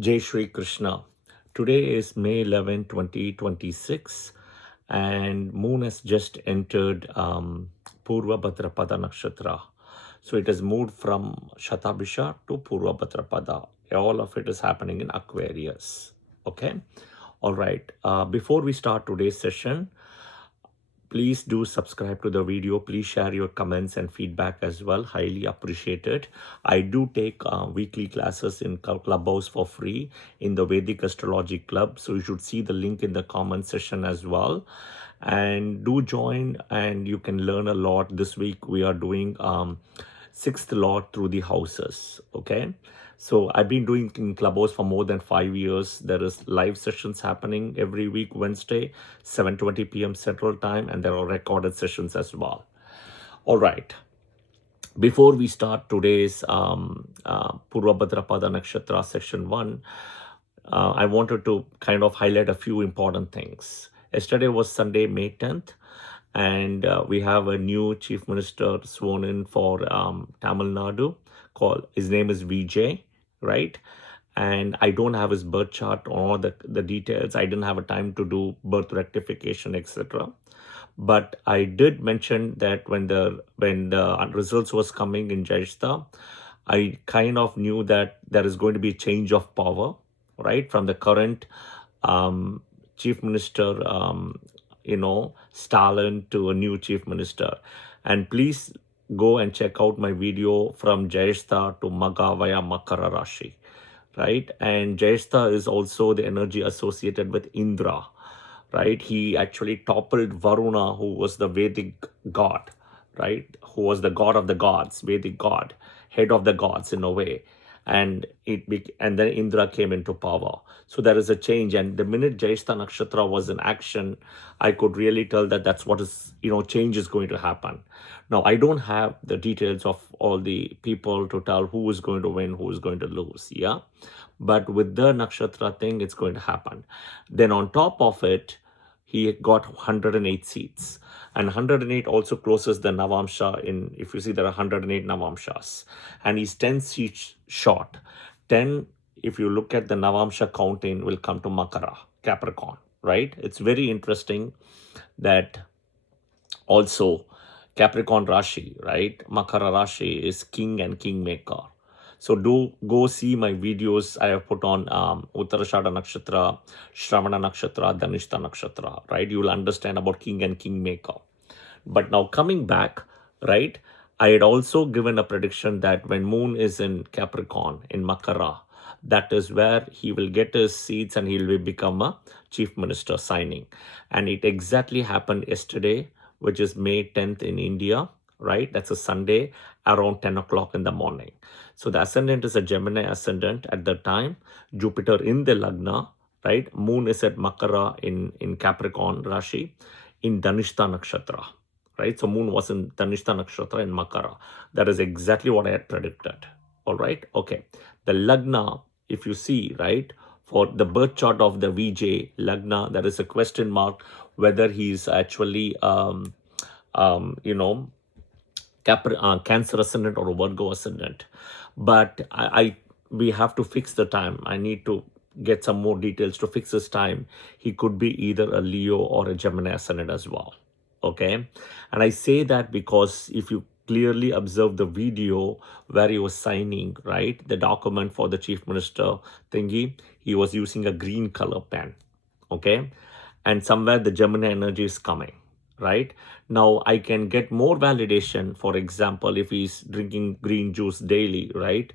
Jai Shri Krishna. Today is May 11, 2026, and moon has just entered Purva Bhadrapada Nakshatra. So it has moved from Shatabhisha to Purva Bhadrapada. All of it is happening in Aquarius. Okay? All right. Before we start today's session, please do subscribe to the video. Please share your comments and feedback as well. Highly appreciated. I do take weekly classes in Clubhouse for free in the Vedic Astrology Club. So you should see the link in the comment section as well. And do join and you can learn a lot. This week we are doing sixth lot through the houses. Okay. So I've been doing in Clubhouse for more than 5 years. There is live sessions happening every week, Wednesday, 7:20 p.m. Central Time, and there are recorded sessions as well. All right. Before we start today's Purva Bhadrapada Nakshatra Section 1, I wanted to kind of highlight a few important things. Yesterday was Sunday, May 10th, and we have a new Chief Minister sworn in for Tamil Nadu. His name is Vijay, right? And I don't have his birth chart or the details. I didn't have a time to do birth rectification, etc. But I did mention that when the results was coming in Jayashta, I kind of knew that there is going to be a change of power, right, from the current chief minister, Stalin, to a new chief minister. And please go and check out my video from Jayashta to Maga via Makara Rashi, right? And Jayashta is also the energy associated with Indra, right? He actually toppled Varuna, who was the Vedic god, right? Who was the god of the gods, Vedic god, head of the gods in a way. And and then Indra came into power. So there is a change. And the minute Jyeshta Nakshatra was in action, I could really tell that that's what is, change is going to happen. Now, I don't have the details of all the people to tell who is going to win, who is going to lose. Yeah. But with the Nakshatra thing, it's going to happen. Then on top of it, he got 108 seats. And 108 also closes the Navamsha in, if you see, there are 108 Navamshas. And he's 10 seats short. 10, if you look at the Navamsha counting, will come to Makara, Capricorn, right? It's very interesting that also Capricorn Rashi, right? Makara Rashi is king and kingmaker. So do go see my videos I have put on Uttarashada Nakshatra, Shravana Nakshatra, Dhanishta Nakshatra, right? You will understand about king and kingmaker. But now coming back, right? I had also given a prediction that when moon is in Capricorn, in Makara, that is where he will get his seats and he will become a chief minister signing. And it exactly happened yesterday, which is May 10th in India, right? That's a Sunday around 10 o'clock in the morning. So the ascendant is a Gemini ascendant at the time, Jupiter in the Lagna, right? Moon is at Makara in Capricorn Rashi, in Dhanishta Nakshatra, right? So moon was in Dhanishta Nakshatra in Makara. That is exactly what I had predicted. All right. Okay. The Lagna, if you see, right, for the birth chart of the VJ Lagna, there is a question mark whether he's actually, Cancer ascendant or a Virgo ascendant. But we have to fix the time. I need to get some more details to fix this time. He could be either a Leo or a Gemini ascendant as well. Okay. And I say that because if you clearly observe the video where he was signing, right, the document for the chief minister thingy, he was using a green color pen. Okay. And somewhere the Gemini energy is coming, right? Now I can get more validation. For example, if he's drinking green juice daily, right,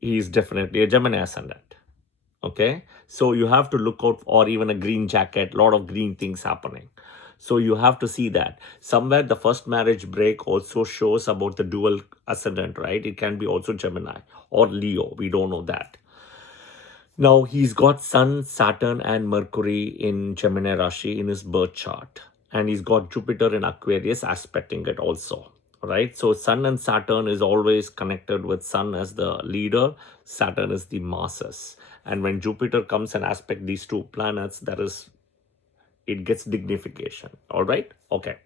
he's definitely a Gemini ascendant. Okay. So you have to look out, or even a green jacket, a lot of green things happening. So you have to see that. Somewhere the first marriage break also shows about the dual ascendant, right? It can be also Gemini or Leo. We don't know that. Now he's got Sun, Saturn and Mercury in Gemini Rashi in his birth chart. And he's got Jupiter in Aquarius aspecting it also, right? So Sun and Saturn is always connected with Sun as the leader. Saturn is the masses. And when Jupiter comes and aspect these two planets, it gets dignification. All right. Okay.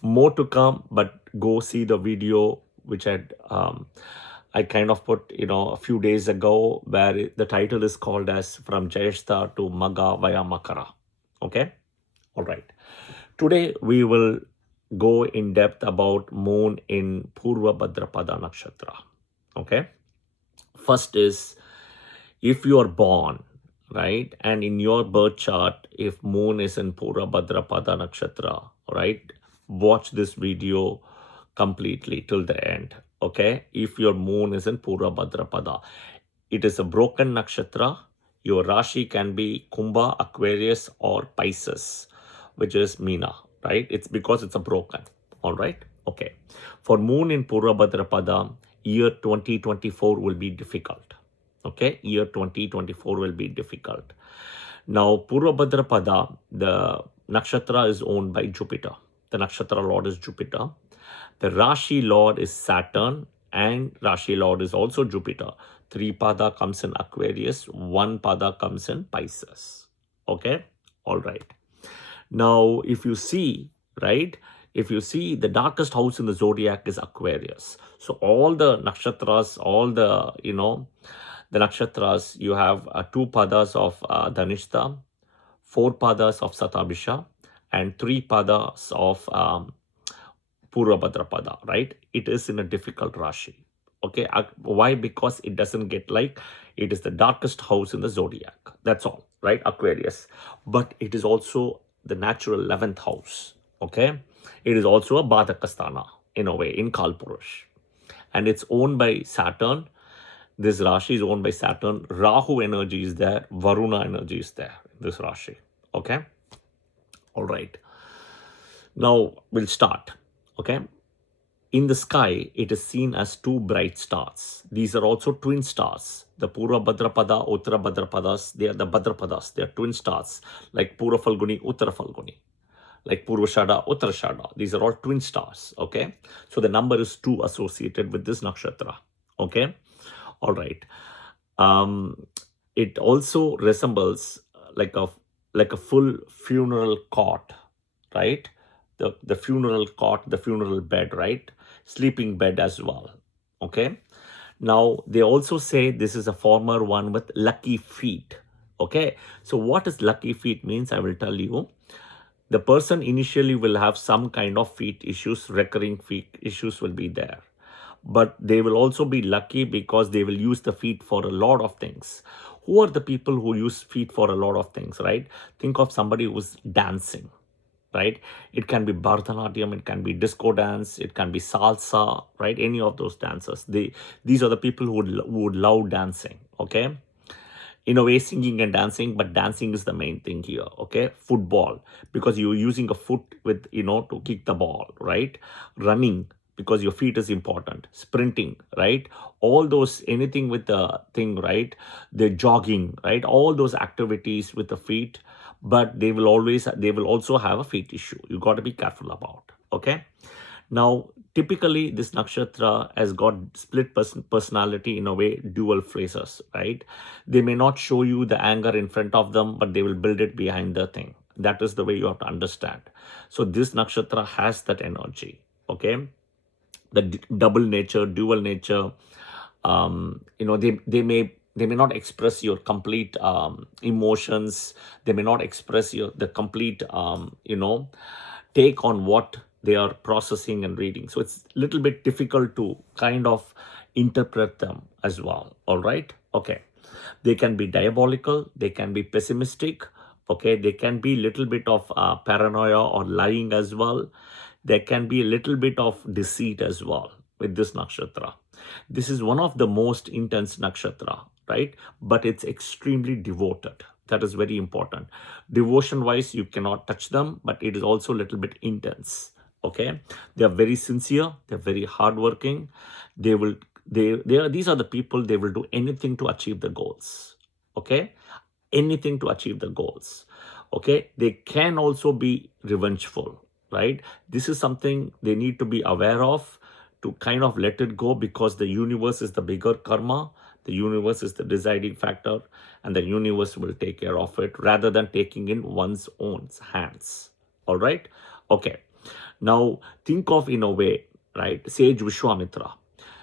More to come, but go see the video which I had I kind of put, a few days ago, where the title is called as From Jayashtha to Magha via Makara. Okay? All right. Today we will go in depth about moon in Purva Bhadrapada Nakshatra. Okay? First is, if you are born, right, and in your birth chart, if moon is in Purva Bhadrapada Nakshatra, right, watch this video completely till the end. Okay? If your moon is in Purva Bhadrapada, it is a broken nakshatra. Your Rashi can be Kumbha, Aquarius, or Pisces, which is Meena, right? It's because it's a broken. All right? Okay. For moon in Purva Bhadrapada, year 2024 will be difficult. Okay? Year 2024 will be difficult. Now, Purva Bhadrapada, the nakshatra is owned by Jupiter. The nakshatra lord is Jupiter. The Rashi lord is Saturn, and Rashi lord is also Jupiter. 3 pada comes in Aquarius, 1 pada comes in Pisces. Okay? All right. Now, if you see, right, the darkest house in the zodiac is Aquarius. So all the nakshatras, the nakshatras, you have 2 padas of Dhanishta, 4 padas of Satabhisha, and 3 padas of Purva Bhadrapada, right? It is in a difficult Rashi. Okay, why? Because it doesn't get it is the darkest house in the zodiac. That's all, right? Aquarius. But it is also the natural 11th house. Okay, it is also a Badakasthana in a way, in Kalpurush. And it's owned by Saturn. This Rashi is owned by Saturn. Rahu energy is there. Varuna energy is there in this Rashi. Okay, all right. Now we'll start. Okay. In the sky, it is seen as 2 bright stars. These are also twin stars. The Purva Bhadrapada, Uttara Bhadrapadas, they are the Bhadrapadas. They are twin stars, like Purva Falguni, Uttara Falguni, like Purva Shada, Uttara Shada. These are all twin stars. Okay. So the number is 2 associated with this nakshatra. Okay. All right. It also resembles like a full funeral cot, right? The funeral cot, the funeral bed, right? Sleeping bed as well. Okay. Now, they also say this is a former one with lucky feet. Okay. So what is lucky feet means, I will tell you. The person initially will have some kind of feet issues, recurring feet issues will be there. But they will also be lucky because they will use the feet for a lot of things. Who are the people who use feet for a lot of things, right? Think of somebody who's dancing. Right? It can be Bharatanatyam, it can be disco dance, it can be salsa, right? Any of those dances. These are the people who would love dancing, okay? In a way, singing and dancing, but dancing is the main thing here, okay? Football, because you're using a foot with, to kick the ball, right? Running, because your feet is important. Sprinting, right? All those, anything with the thing, right? The jogging, right? All those activities with the feet, but they will also have a feet issue. You got to be careful about. Okay. Now, typically, this nakshatra has got split personality in a way, dual phrases, right? They may not show you the anger in front of them, but they will build it behind the thing. That is the way you have to understand. So this nakshatra has that energy. Okay. The double nature, dual nature. They may not express your complete emotions. They may not express the complete, take on what they are processing and reading. So it's a little bit difficult to kind of interpret them as well. All right. Okay. They can be diabolical. They can be pessimistic. Okay. They can be a little bit of paranoia or lying as well. There can be a little bit of deceit as well with this nakshatra. This is one of the most intense nakshatra, right? But it's extremely devoted. That is very important. Devotion wise, you cannot touch them, but it is also a little bit intense. Okay. They are very sincere. They're very hardworking. These are the people, they will do anything to achieve the goals. Okay. Anything to achieve the goals. Okay. They can also be revengeful, right? This is something they need to be aware of, to kind of let it go, because the universe is the bigger karma. The universe is the deciding factor, and the universe will take care of it rather than taking in one's own hands. All right. Okay. Now think of, in a way, right, sage Vishwamitra.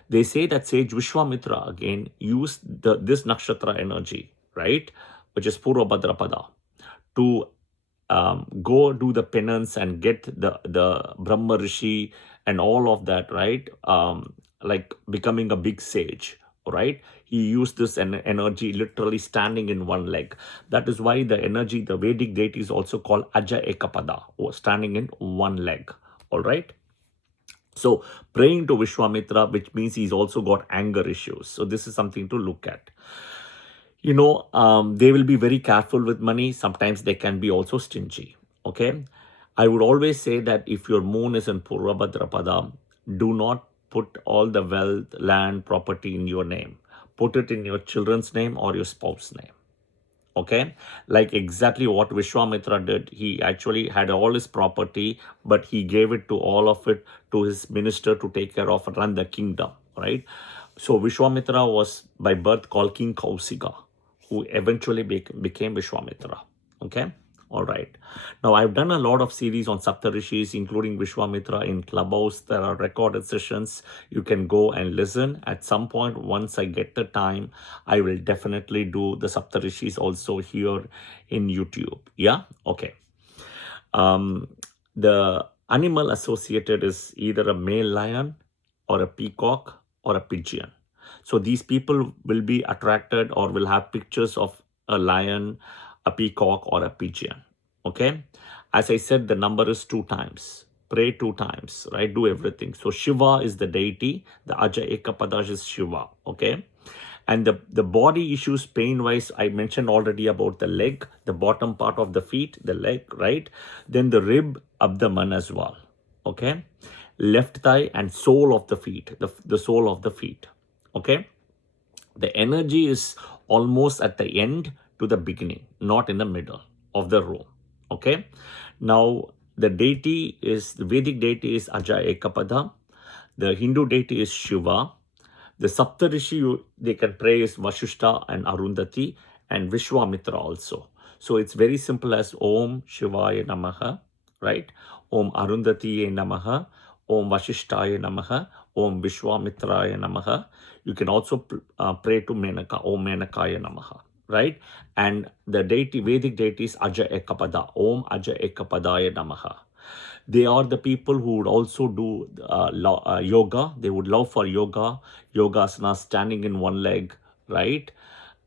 They say that sage Vishwamitra again used this nakshatra energy, right, which is Purva Bhadrapada, to go do the penance and get the Brahma Rishi and all of that, right? Like becoming a big sage, right? He used this energy literally standing in one leg. That is why the energy, the Vedic deity is also called Aja Ekapada, or standing in one leg, all right? So praying to Vishwamitra, which means he's also got anger issues. So this is something to look at. They will be very careful with money. Sometimes they can be also stingy. Okay. I would always say that if your moon is in Purva Bhadrapada, do not put all the wealth, land, property in your name. Put it in your children's name or your spouse's name. Okay, like exactly what Vishwamitra did. He actually had all his property, but he gave it to all of it to his minister to take care of and run the kingdom, right? So Vishwamitra was by birth called King Kausiga, who eventually became Vishwamitra. Okay. All right. Now, I've done a lot of series on Saptarishis, including Vishwamitra in Clubhouse. There are recorded sessions. You can go and listen. At some point, once I get the time, I will definitely do the Saptarishis also here in YouTube. Yeah? Okay. The animal associated is either a male lion or a peacock or a pigeon. So these people will be attracted or will have pictures of a lion, a peacock, or a pigeon. Okay. As I said, the number is 2 times. Pray 2 times, right? Do everything. So Shiva is the deity. The Aja Ekapadash is Shiva. Okay. And the body issues pain wise, I mentioned already about the leg, the bottom part of the feet, the leg, right? Then the rib, abdomen as well. Okay. Left thigh and sole of the feet, the sole of the feet. Okay. The energy is almost at the end to the beginning, not in the middle of the row. Okay. Now, the deity is, the Vedic deity is Aja Ekapada. The Hindu deity is Shiva. The Saptarishi they can pray is Vashishta and Arundhati and Vishwamitra also. So it's very simple as Om Shivaya Namaha, right? Om Arundhatiye Namaha, Om Vashishtaye Namaha, Om Vishwamitraya Namaha. You can also pray to Menaka, Om Menakaya Namaha, right? And the deity, Vedic deity is Aja Ekapada, Om Aja Ekapadaya Namaha. They are the people who would also do yoga. They would love for yoga, yogasana, standing in one leg, right?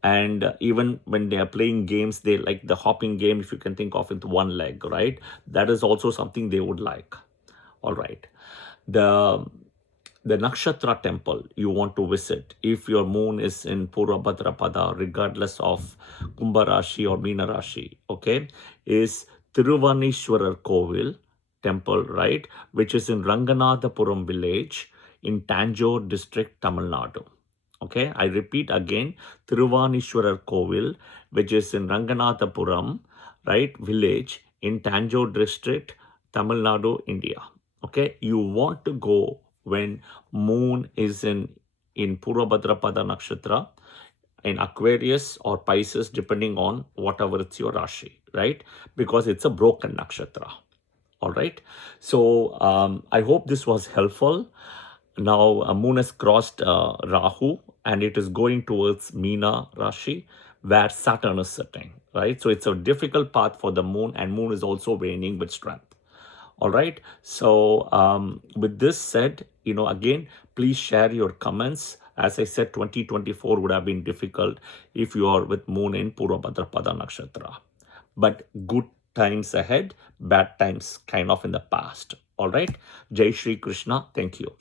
And even when they are playing games, they like the hopping game, if you can think of it, one leg, right? That is also something they would like. All right. The Nakshatra temple you want to visit, if your moon is in Purva Bhadrapada, regardless of Kumbha Rashi or Meena Rashi, okay, is Thiruvanishwarar Kovil temple, right, which is in Ranganathapuram village in Tanjore district, Tamil Nadu. Okay, I repeat again, Thiruvanishwarar Kovil, which is in Ranganathapuram, right, village in Tanjore district, Tamil Nadu, India. Okay, you want to go when moon is in Purva Bhadrapada Nakshatra, in Aquarius or Pisces, depending on whatever it's your Rashi, right? Because it's a broken Nakshatra. All right. So I hope this was helpful. Now moon has crossed Rahu and it is going towards Meena Rashi where Saturn is sitting, right? So it's a difficult path for the moon, and moon is also waning with strength. All right. So with this said, again, please share your comments. As I said, 2024 would have been difficult if you are with moon in Purva Bhadrapada Nakshatra. But good times ahead, bad times kind of in the past. All right. Jai Shri Krishna. Thank you.